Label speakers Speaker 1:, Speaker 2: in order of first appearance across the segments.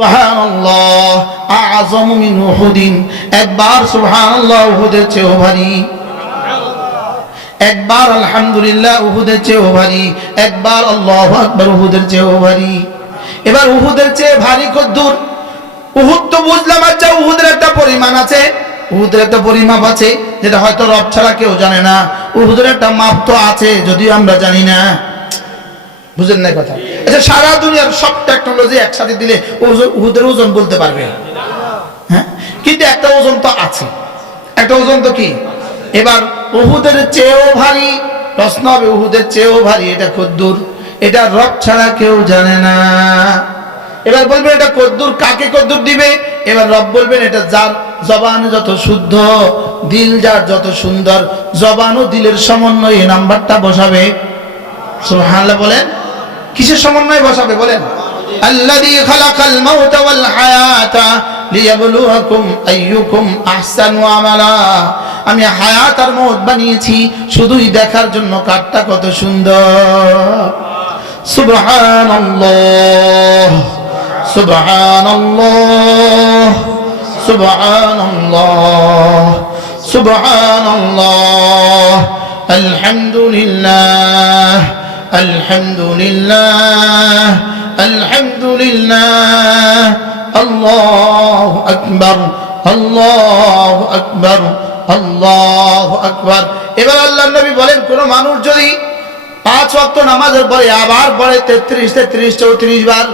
Speaker 1: এবার উহুদের চেয়ে ভারী কদ্দুর। উহুদ তো বুঝলাম আচ্ছা উহুদের একটা পরিমাণ আছে। উহুদের একটা পরিমাপ আছে, যেটা হয়তো রব ছাড়া কেউ জানে না। উহুদের একটা মাপ তো আছে, যদিও আমরা জানি না। বুঝেন না কথা? আচ্ছা সারা দুনিয়ার সব টেকনোলজি একসাথে দিলে উহুদের ওজন বলতে পারবে। হ্যাঁ? কিন্তু একটা ওজন তো আছে। একটা ওজন তো কি? এবার উহুদের চেয়েও ভারী প্রশ্ন হবে উহুদের চেয়েও ভারী, এটা কদ্দুর। এটা রব ছাড়া কেউ জানে না। এবার বলবেন, এটা কদ্দুর কাকে কদ্দুর দিবে? এবার রব বলবেন, এটা যার জবান যত শুদ্ধ, দিল যার যত সুন্দর জবান ও দিলের সমন্বয়ে নাম্বারটা বসাবে। সুবহানাল্লাহ বলেন। কিসের সমন্বয় বসাবে, বলেন? আল্লাযী খালাকাল মাউতা ওয়াল হায়াতা লিয়াবলুয়াকুম আইয়ুকুম আহসানু আমালা। আমি হায়াত আর মউত বানিয়েছি, শুধুই দেখার জন্য কারটা কত সুন্দর। সুবহানাল্লাহ সুবহানাল্লাহ সুবহানাল্লাহ সুবহানাল্লাহ, আলহামদুলিল্লাহ। الحمد لله الحمد لله الله أكبر الله أكبر الله أكبر এবার আল্লাহ নবী বলেন কোন মানুষ যদি পাঁচ ওয়াক্ত নামাজের পরে আবার পরে তেত্রিশ তেত্রিশ চৌত্রিশ বার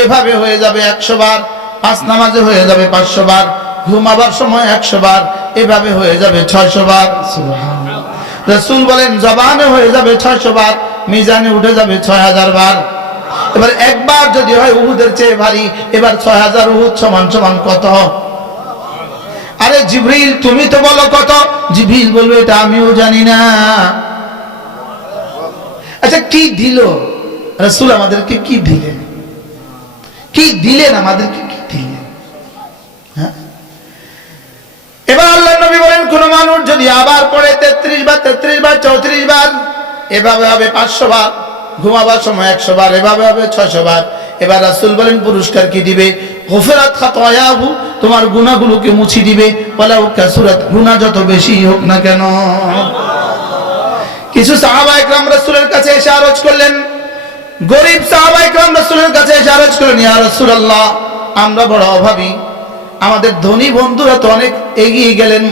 Speaker 1: এভাবে হয়ে যাবে একশো বার পাঁচ নামাজে হয়ে যাবে পাঁচশো বার ঘুমাবার সময় একশো বার এভাবে হয়ে যাবে ছয়শো বার সুবহানাল্লাহ রসুল বলেন জবানে হয়ে যাবে ছয়শো বার মিজানে উঠে যাবে ছয় হাজার বার। এবার একবার যদি হয় উহুদের চেয়ে ভারী, এবার ছয় হাজার উহুদ সমান সমান কত? আরে জিব্রিল, তুমি তো বলো কত? জিব্রিল বলবে, এটা আমিও জানি না। আচ্ছা কি দিল? রসুল আমাদেরকে কি দিলেন? কি দিলেন আমাদেরকে কি দিলেন? হ্যাঁ? এবার আল্লাহ নবী বলেন, কোন মানুষ যদি আবার পড়ে তেত্রিশ বার তেত্রিশ বার, চৌত্রিশ বার এভাবে হবে পাঁচশো বার, ঘুমাবার সময় একশো বার, এভাবে হবে ছয়শো বার। এবার রাসুল বলেন, পুরস্কার কি দিবে? গফিরাত খাতায়াহু, তোমার গুনাহগুলোকে মুছি দিবে। কাসুরাত, গুনাহ যত বেশি হোক না কেন। কিছু সাহাবা একরাম রাসূলের কাছে এসে আরজ করলেন, গরিব সাহাবা একরাম রাসূলের কাছে এসে আরজ করলেন, ইয়া রাসূলুল্লাহ, আমরা বড় অভাবী। আমাদের ধনী বন্ধুরা তো অনেক এগিয়ে গেলেন।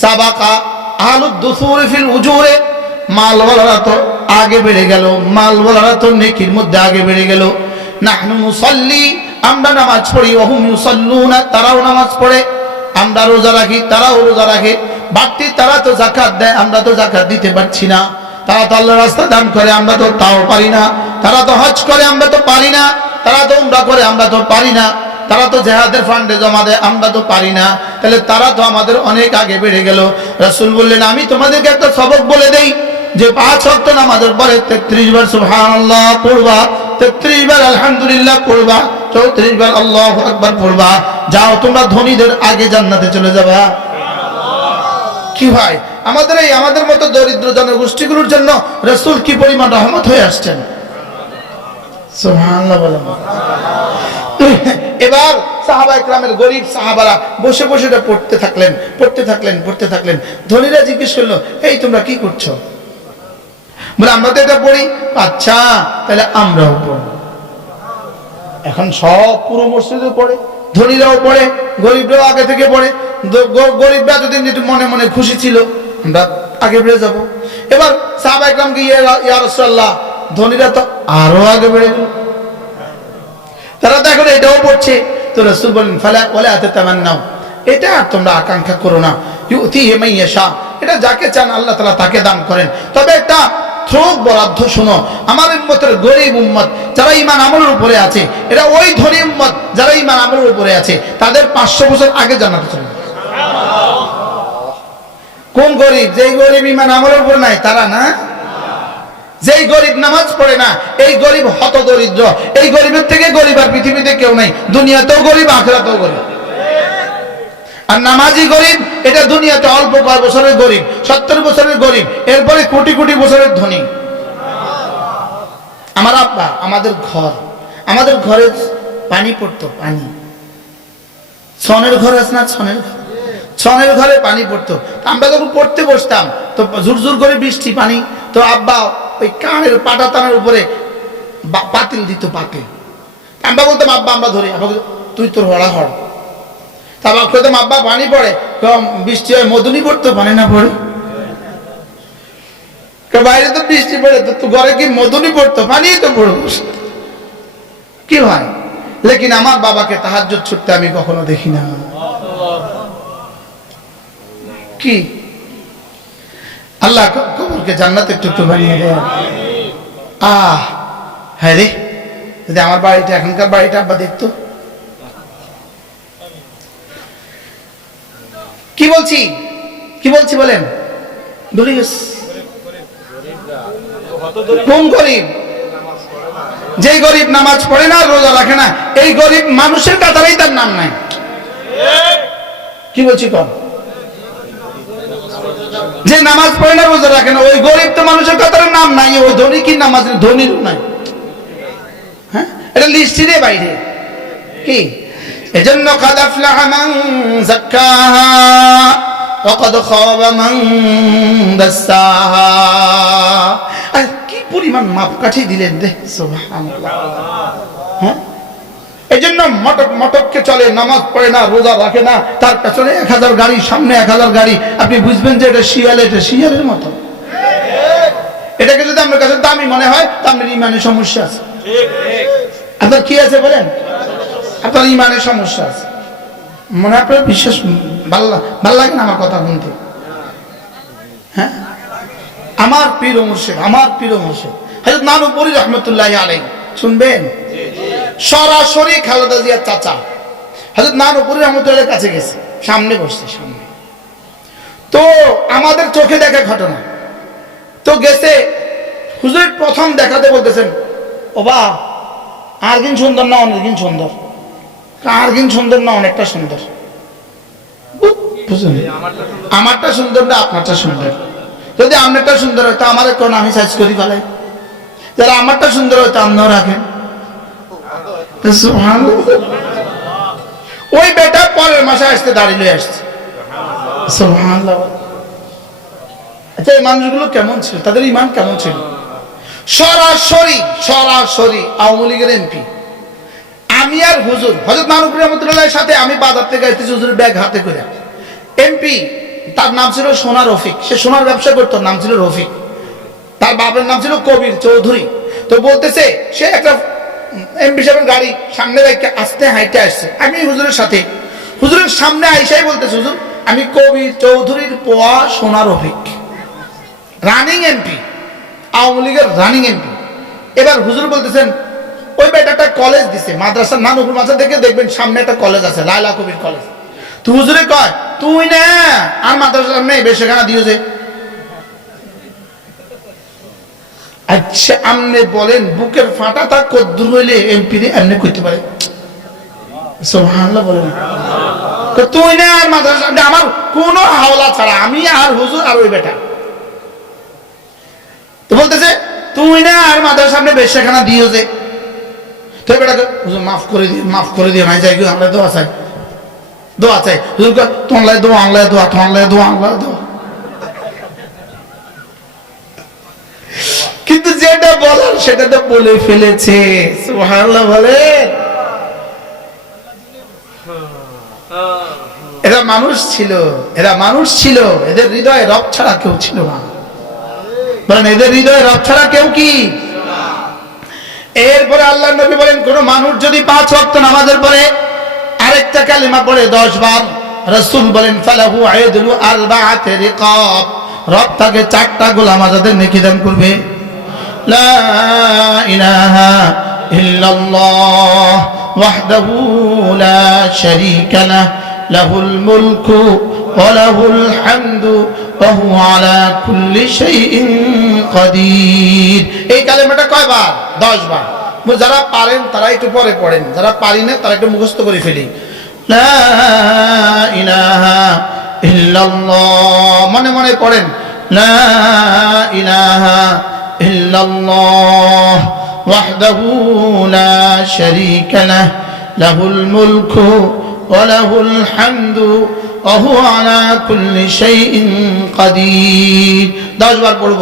Speaker 1: সাবাকা আলু দুসুর ফিল উজুরে মালওয়ালারা তো আগে বেড়ে গেল, মালওয়ালারা তো নেকির মধ্যে আগে বেড়ে গেল। নাহনু মুসাল্লি, আমরা নামাজ পড়ি, ওহুম ইউসাল্লুনা, তারাও নামাজ পড়ে। আমরা রোজা রাখি, তারাও রোজা রাখে। বাড়তি তারা তো জাকাত দেয়, আমরা তো জাকাত দিতে পারছি না। তারা তো আল্লাহ রাস্তা দান করে, আমরা তো তাও পারি না। তারা তো হজ করে, আমরা তো পারি না। তারা তো উমরা করে, আমরা তো পারি না। তারা তো জেহাদের ফান্ডে জমা দেয়, আমরা তো পারি না। তাহলে তারা তো আমাদের অনেক আগে বেড়ে গেল। রাসূল বললেন, আমি তোমাদেরকে একটা সবক বলে দেই। যে পাঁচ ওয়াক্ত নামাজের পরে তেত্রিশ বার সুবহানাল্লাহ পড়বা, তেত্রিশ বার আলহামদুলিল্লাহ পড়বা, চৌত্রিশ বার আল্লাহ আকবার পড়বা, যাও তোমরা ধনীদের আগে জান্নাতে চলে যাবা। কি ভাই, আমাদের এই, আমাদের মতো দরিদ্র জনগোষ্ঠীগুলোর জন্য রসুল কি পরিমাণ রহমত হয়ে আসছেন? এবার সাহাবা ইকরামের গরিব সাহাবারা বসে বসে পড়তে থাকলেন পড়তে থাকলেন পড়তে থাকলেন। ধনীরা জিজ্ঞেস করল, এই তোমরা কি করছ? বলে, আমরা তো এটা পড়ি। আচ্ছা তাহলে আমরাও পড়ব এখন সব পুরো মসজিদে পড়ে, ধনীরাও পড়ে, গরিবরাও আগে থেকে পড়ে। গরিবরা যদি একটু মনে মনে খুশি ছিল, আমরা আগে বেড়ে যাব। এবার সাহাবা ইকরামকে ইয়া রাসূলুল্লাহ, ধনীরা তো আরও আগে বেড়ে গেল। তারা তো এখন এটাও পড়ছে। তো রসুল বলেন, ফালা ওলা হাতে তেমন নাও এটা আর তোমরা আকাঙ্ক্ষা করো না। ইউতি হেমাইয়াশা এটা যাকে চান আল্লাহ তালা তাকে দান করেন। তবে একটা থ্রোক বরাদ্দ শোনো। আমার উম্মতের গরিব উম্মত যারা ইমান আমলের উপরে আছে এটা ওই ধনী উম্মত যারা ইমান আমলের উপরে আছে, তাদের পাঁচশো বছর আগে জানাতে চলে কোন গরিব? যেই গরিব ইমান আমলের উপর নাই, তারা না? যেই গরিব নামাজ পড়ে না, এই গরিব হত দরিদ্র এই গরিবের থেকে গরিব আর পৃথিবীতে কেউ নাই, দুনিয়াতেও গরিব, আখেরাতেও গরিব। আর নামাজি গরিব, এটা দুনিয়াতে অল্প কয় বছরের গরিব, সত্তর বছরের গরিব, এরপরে কোটি কোটি বছরের ধনী। আমার আব্বা, আমাদের ঘর, আমাদের ঘরে পানি পড়তো, পানি। ছনের ঘর আছে না ছনের ঘর? ছনের ঘরে পানি পড়তো। আমরা যখন পড়তে বসতাম, তো জোর জোর করে বৃষ্টি, পানি, তো আব্বা ওই কানের পাটা টানার উপরে পাতিল দিত পাতিল আমরা বলতাম, আব্বা, আমরা ধরি। আব্বা তুই তোর হড়া হড়। তারপর কইতাম আব্বা পানি পড়ে। কম বৃষ্টি হয়, মধুনি পড়তো, পানি না পড়ে? বাইরে তো বৃষ্টি পড়ে, তো তো ঘরে কি মধুনি পড়তো? পানি তো পড়ব কি হয়? লেকিন আমার বাবাকে তাহাজ্জুদ ছুটতে আমি কখনো দেখি না। কি? আল্লাহ কবরকে জান্নাত একটু বানিয়ে দেয়। আহ হ্যাঁ রে, যদি আমার বাড়িটা, এখনকার বাড়িটা আব্বা দেখতো। কি বলছি? কি বলছি বলেন? কোন গরিব? যে গরিব নামাজ পড়ে না, রোজা রাখে না, এই গরিব মানুষের কাতারেই তার নাম নাই। কি বলছি কম যে নামাজ পড়ে না, রোজা রাখে না, ওই গরিব তো মানুষের কাতারে নাম নাই, ওই ধনী কি নামাজ ধনীর নাই? হ্যাঁ? এটা লিস্টিরে বাইরে। কি? এজন্য قد أفلح من زكاها وقد خاب من دساها আর কি পরিমাণ মাপকাঠি দিলেন রে সুবহানাল্লাহ হ্যাঁ এই জন্য মটক মটককে চলে নামাজ পড়ে না রোজা রাখে না তার পেছনে এক হাজার গাড়ি সামনে এক হাজার গাড়ি আপনি বুঝবেন যে এটা শিয়াল এটা শিয়ালের মতো এটাকে যদি আপনার কাছে দামি মনে হয় তা আপনার ইমানের সমস্যা আছে আপনার কি আছে বলেন ইমানের সমস্যা আছে। মনে আপনার বিশ্বাস ভালো লাগে না আমার কথা শুনতে? হ্যাঁ? আমার মুর্শিদ আমার মুর্শিদ রহমতুল্লাহ আলাই শুনবেন? সরাসরি খালেদা জিয়ার চাচা রহমতুল্লাহ কাছে গেছে, সামনে বসছে, সামনে। তো আমাদের চোখে দেখা ঘটনা। তো গেছে হুজুরের প্রথম দেখাতে বলতেছেন ও বা আর দিন সুন্দর না অনেকদিন সুন্দর? আর দিন সুন্দর না অনেকটা সুন্দর। আমারটা সুন্দর না আপনারটা সুন্দর? যদি আপনারটা সুন্দর হয়, তো আমার কোন আমি সাইজ করি ফেলাই যারা আমারটা সুন্দর হয়, তো আপনিও রাখেন। ওই বেটা পরের মাসে আসতে দাঁড়িয়ে আসছে। আচ্ছা এই মানুষগুলো কেমন ছিল? তাদের ইমান কেমন ছিল? সরাসরি সরাসরি আওয়ামী লীগের এমপি। আমি আর হুজুর হজরত মাহমুদ রহমতুল্লাহ সাথে আমি বাজার থেকে আসতেছি হুজুরের ব্যাগ হাতে করে এমপি তার নাম ছিল সোনা রফিক। সে সোনার ব্যবসা করতো, নাম ছিল রফিক। তার বাবার নাম ছিল কবির চৌধুরী। তো বলতেছে, সে একটা এমপি সাহেবের গাড়ি সামনে রেখে আসতে হাইটে আসছে। আমি হুজুরের সাথে, হুজুরের সামনে আইসাই বলতেছে, হুজুর, আমি কবির চৌধুরীর পোয়া সোনা রফিক। রানিং এমপি আওয়ামী লীগের রানিং এমপি এবার হুজুর বলতেছেন ওই বেটাটা কলেজ দিছে মাদ্রাসা নানুপুর মাথা দেখে দেখবেন সামনে একটা কলেজ আছে লাইলা কবির কলেজ তো হুজুরে কয়, তুই না, আর মাদ্রাসার সামনে বেশেখানা দিও যে। আচ্ছা আমনে বলেন, বুকের ফাটাটা কদ্দুর হইলে এমপি এমনি করতে পারে। সুবহানাল্লাহ বলেন। তো তুই না, আর মাদ্রাসা আমার কোনো হাওলা ছাড়া, আমি আর হুজুর আর ওই বেটা। তো বলতেছে, তুই না, আর মাদার সামনে বেশাখানা দিও যে। তো বেটাকে মাফ করে দিও মাফ করে দিও নাই যাই আমরা দোয়া চাই। দোয়া চাই। দোয়া দোয়া দোয়া দোয়া। কিন্তু যেটা বলার, সেটা তো বলে ফেলেছে। এরা মানুষ ছিল, এরা মানুষ ছিল। এদের হৃদয়ে রব ছাড়া কেউ ছিল না। এদের হৃদয়ে রব ছাড়া কেউ কি? এরপরে আল্লাহ নবী বলেন, কোন মানুষ যদি পাঁচ ওয়াক্ত নামাজের পরে আরেকটা কালিমা পড়ে দশ বার, রসুল বলেন রব তাকে চারটা গোলাম আজাদের নেকি দান করবে। লা লাহুল এই কালেমাটা কয়বার? 10 বার যারা পারেন তারা একটু পরে পড়েন যারা পারি না তারা একটু মুখস্থ করে ফেলি লা ইলাহা ইল্লাল্লাহ মনে মনে পড়েন লা ইলাহা ইল্লাল্লাহ ওয়াহদাহু লা শারীকা লাহ له الملك وله الحمد وهو على كل شيء قدير দশ বার পড়ব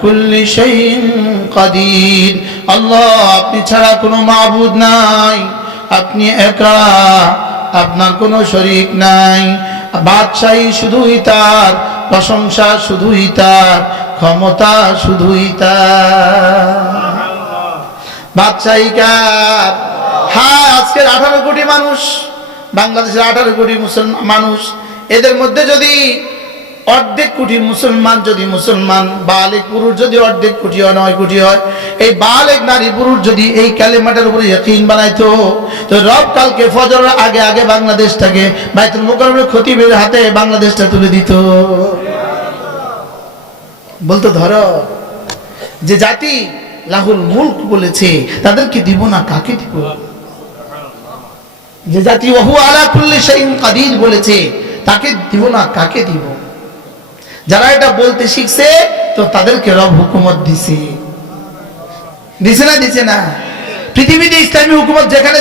Speaker 1: কুল্লি শাইইন কাদির। আল্লাহ, আপনি ছাড়া কোনো মাবুদ নাই। আপনি একা আপনার কোনো শরিক নাই। বাদশাহী শুধুই তার, প্রশংসা শুধুই তার, ক্ষমতা শুধুই তার। হ্যাঁ আজকের আঠারো কোটি মানুষ, বাংলাদেশের আঠারো কোটি মুসলমান মানুষ, এদের মধ্যে যদি অর্ধেক কোটি মুসলমান যদি মুসলমান, বালেক পুরুষ যদি অর্ধেক কোটি হয়, নয় কোটি হয়, এই বালেক নারী পুরুষ যদি এই ক্যালেমাটার উপরে ইয়কিন বানাইতো, তো রব কালকে ফজরের আগে আগে বাংলাদেশটাকে বাইতুল মুকাররমের খতিবের হাতে বাংলাদেশটা তুলে দিত। বলতো, ধরো, যে জাতি লাহুল মুল্ক বলেছে, তাদেরকে দিব না, কাকে দিব? যে জাতি ওহু আলা কুল্লি শাইইন কাদির বলেছে, তাকে দিব না, কাকে দিব? যারা এটা বলতে শিখছে, তো তাদেরকে রব হুকুমত দিছে। দিছে না দিছে না। পৃথিবীতে ইসলামী হুকুমত যেখানে